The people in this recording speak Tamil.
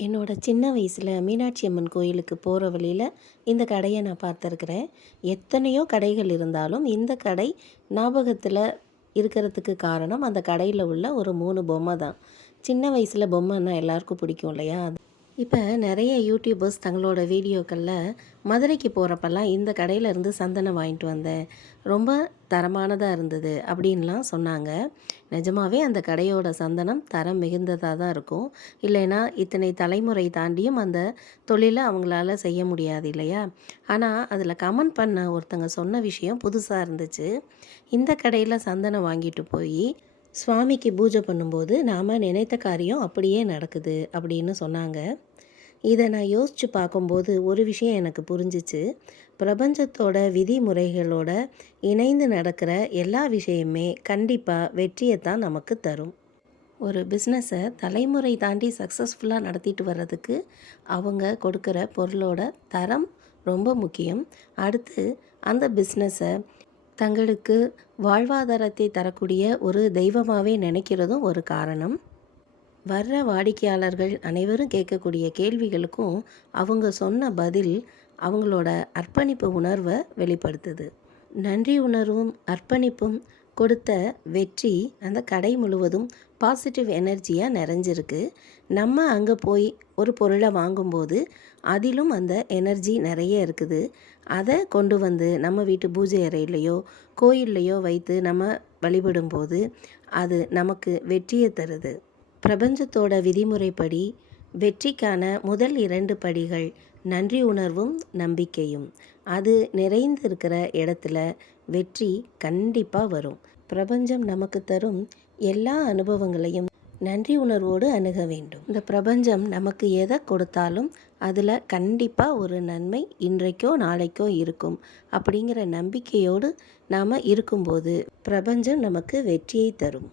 என்னோட சின்ன வயசில் மீனாட்சி அம்மன் கோயிலுக்கு போகிற வழியில் இந்த கடையை நான் பார்த்துருக்குறேன். எத்தனையோ கடைகள் இருந்தாலும் இந்த கடை ஞாபகத்தில் இருக்கிறதுக்கு காரணம் அந்த கடையில் உள்ள ஒரு மூணு பொம்மை தான். சின்ன வயசில் பொம்மைன்னா எல்லாருக்கும் பிடிக்கும் இல்லையா? இப்போ நிறைய யூடியூபர்ஸ் தங்களோட வீடியோக்களில் மதுரைக்கு போகிறப்பெல்லாம் இந்த கடையில் இருந்து சந்தனம் வாங்கிட்டு வந்தேன். ரொம்ப தரமானதாக இருந்தது அப்படின்லாம் சொன்னாங்க. நிஜமாவே அந்த கடையோட சந்தனம் தரம் மிகுந்ததாக தான் இருக்கும். இல்லைன்னா இத்தனை தலைமுறை தாண்டியும் அந்த தொழிலை அவங்களால செய்ய முடியாது இல்லையா? ஆனால் அதில் கமெண்ட் பண்ண ஒருத்தங்க சொன்ன விஷயம் புதுசாக இருந்துச்சு. இந்த கடையில் சந்தனம் வாங்கிட்டு போய் சுவாமிக்கு பூஜை பண்ணும்போது நாம் நினைத்த காரியம் அப்படியே நடக்குது அப்படின்னு சொன்னாங்க. இதை நான் யோசித்து பார்க்கும்போது ஒரு விஷயம் எனக்கு புரிஞ்சிச்சு. பிரபஞ்சத்தோட விதிமுறைகளோட இணைந்து நடக்கிற எல்லா விஷயமே கண்டிப்பாக வெற்றியை தான் நமக்கு தரும். ஒரு பிஸ்னஸை தலைமுறை தாண்டி சக்ஸஸ்ஃபுல்லாக நடத்திட்டு வர்றதுக்கு அவங்க கொடுக்குற பொருளோட தரம் ரொம்ப முக்கியம். அடுத்து அந்த பிஸ்னஸை தங்களுக்கு வாழ்வாதாரத்தை தரக்கூடிய ஒரு தெய்வமாகவே நினைக்கிறதும் ஒரு காரணம். வர்ற வாடிக்கையாளர்கள் அனைவரும் கேட்கக்கூடிய கேள்விகளுக்கும் அவங்க சொன்ன பதில் அவங்களோட அர்ப்பணிப்பு உணர்வை வெளிப்படுத்துது. நன்றி உணர்வும் அர்ப்பணிப்பும் கொடுத்த வெற்றி அந்த கடை முழுவதும் பாசிட்டிவ் எனர்ஜியாக நிறைஞ்சிருக்கு. நம்ம அங்கே போய் ஒரு பொருளை வாங்கும்போது அதிலும் அந்த எனர்ஜி நிறைய இருக்குது. அதை கொண்டு வந்து நம்ம வீட்டு பூஜை அறையிலையோ கோயில்லையோ வைத்து நம்ம வழிபடும்போது அது நமக்கு வெற்றியை தருது. பிரபஞ்சத்தோட விதிமுறைப்படி வெற்றிக்கான முதல் இரண்டு படிகள் நன்றி உணர்வும் நம்பிக்கையும். அது நிறைந்திருக்கிற இடத்துல வெற்றி கண்டிப்பாக வரும். பிரபஞ்சம் நமக்கு தரும் எல்லா அனுபவங்களையும் நன்றி உணர்வோடு அணுக வேண்டும். இந்த பிரபஞ்சம் நமக்கு எதை கொடுத்தாலும் அதில் கண்டிப்பாக ஒரு நன்மை இன்றைக்கோ நாளைக்கோ இருக்கும் அப்படிங்கிற நம்பிக்கையோடு நாம் இருக்கும்போது பிரபஞ்சம் நமக்கு வெற்றியை தரும்.